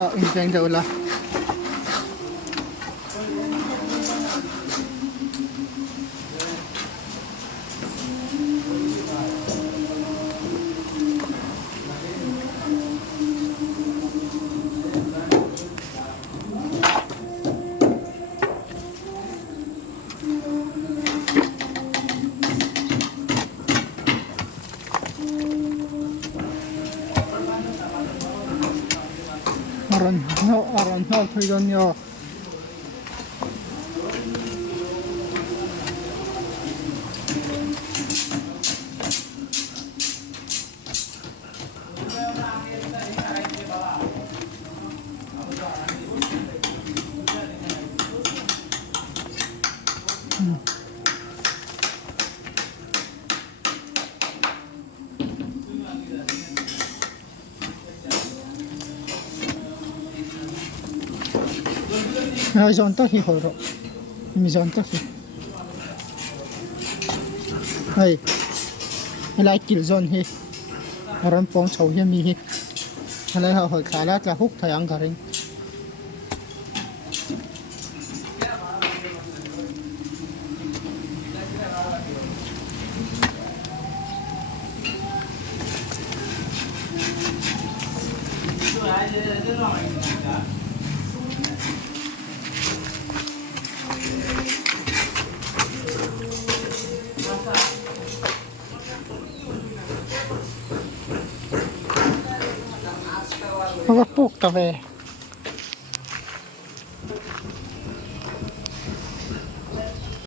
Insang daula. Aran no thôi don yo. Ai zon to hi horo. Mi zon to hi. Ai. Lai kil zon hi. Aran pong chau hi mi hi. Lai ha hoi khalat la huk thayang garing. Pagpuk ta ve.